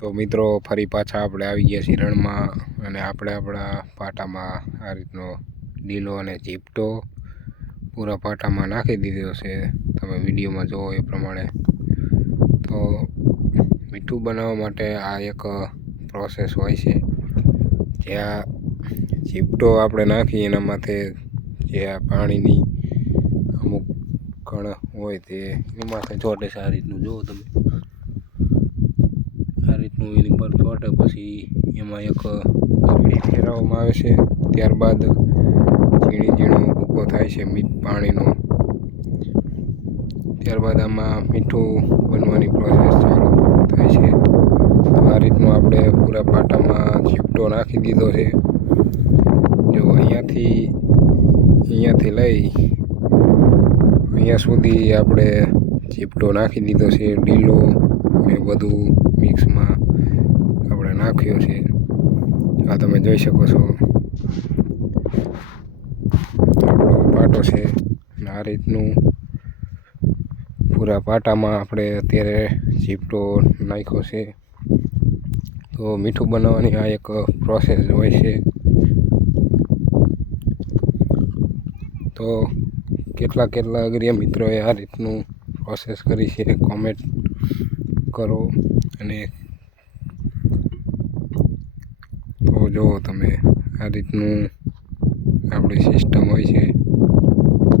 તો મિત્રો ફરી પાછા આપણે આવી ગયા છીએ રણમાં અને આપણે આપણા પાટામાં આ રીતનો લીલો અને ચીપટો પૂરા પાટામાં નાખી દીધો છે. તમે વિડીયોમાં જુઓ એ પ્રમાણે. તો મીઠું બનાવવા માટે આ એક પ્રોસેસ હોય છે. જ્યાં ચીપટો આપણે નાખી એના માથે જે આ પાણીની અમુક કણ હોય તે એની માથે ચોટે આ રીતનું. જુઓ તમે. એની ચોટે પછી એમાં એક ગરડી ફેરવવામાં આવે છે. ત્યારબાદ ઝીણી ઝીણો ભૂકો થાય છે મીઠ પાણીનો. ત્યારબાદ આમાં મીઠું બનવાની પ્રોસેસ ચાલુ થાય છે. તો આ રીતનું આપણે પૂરા પાટામાં ચીપટો નાખી દીધો છે. જો અહીંયાથી અહીંયાથી લઈ, અહીંયા સુધી આપણે ચીપટો નાખી દીધો છે, ઢીલો ને બધું મિક્સમાં આપણે છે. આ તમે જોઈ શકો છો. આપણો પાટો છે. આ રીતનું પૂરા પાટામાં આપણે અત્યારે ચીપટો નાખ્યો છે. તો મીઠું બનાવવાની આ એક પ્રોસેસ હોય છે. તો કેટલા કેટલા અગ્રિય મિત્રોએ આ રીતનું પ્રોસેસ કરી છે? કોમેન્ટ કરો. અને તો જુઓ તમે આ રીતનું આપણી સિસ્ટમ હોય છે